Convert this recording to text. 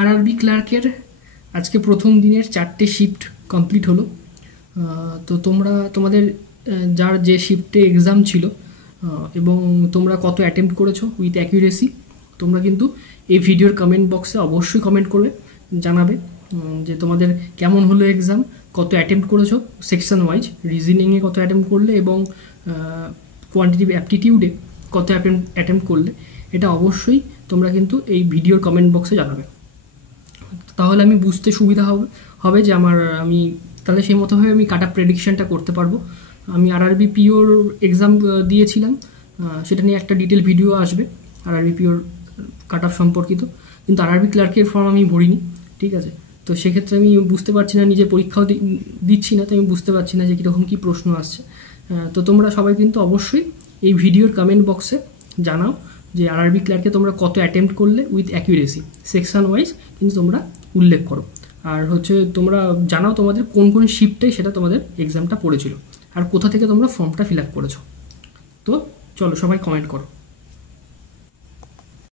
RRB ক্লার্কের আজকে প্রথম দিনের 4টে শিফট কমপ্লিট হলো। তো তোমাদের যার যে শিফটে এক্সাম ছিল এবং তোমরা কত অ্যাটেম্প্ট করেছো উইথ অ্যাকিউরেসি, তোমরা কিন্তু এই ভিডিওর কমেন্ট বক্সে অবশ্যই কমেন্ট করবে, জানাবে যে তোমাদের কেমন হলো এক্সাম, কত অ্যাটেম্প্ট করেছো সেকশন ওয়াইজ, রিজনিংয়ে কত অ্যাটেম্প্ট করলে এবং কোয়ান্টিটিভ অ্যাপটিটিউডে কত অ্যাটেম্প্ট করলে। এটা অবশ্যই তোমরা কিন্তু এই ভিডিওর কমেন্ট বক্সে জানাবে, তাহলে আমি বুঝতে সুবিধা হবে যে আমি তাহলে সেই মতোভাবে আমি কাট আপ প্রেডিকশানটা করতে পারবো। আমি আরআরবি পিওর এক্সাম দিয়েছিলাম, সেটা নিয়ে একটা ডিটেল ভিডিও আসবে আরআরবি পিওর কাট আপ সম্পর্কিত, কিন্তু আরআরবি ক্লার্কের ফর্ম আমি ভরিনি, ঠিক আছে। তো সেক্ষেত্রে আমি বুঝতে পারছি না, নিজে পরীক্ষাও দিচ্ছি না, তো আমি বুঝতে পারছি না যে কীরকম কী প্রশ্ন আসছে। তো তোমরা সবাই কিন্তু অবশ্যই এই ভিডিওর কমেন্ট বক্সে জানাও যে আরআরবি ক্লার্কে তোমরা কত অ্যাটেম্প্ট করলে উইথ অ্যাকিউরেসি, সেকশন ওয়াইজ কিন্তু তোমরা উল্লেখ করো। আর তোমরা জানাও তোমাদের কোন কোন শিফটে সেটা তোমাদের এক্সামটা পড়েছিল আর কোথা থেকে তোমরা ফর্মটা ফিল আপ করেছো। তো চলো সবাই কমেন্ট করো।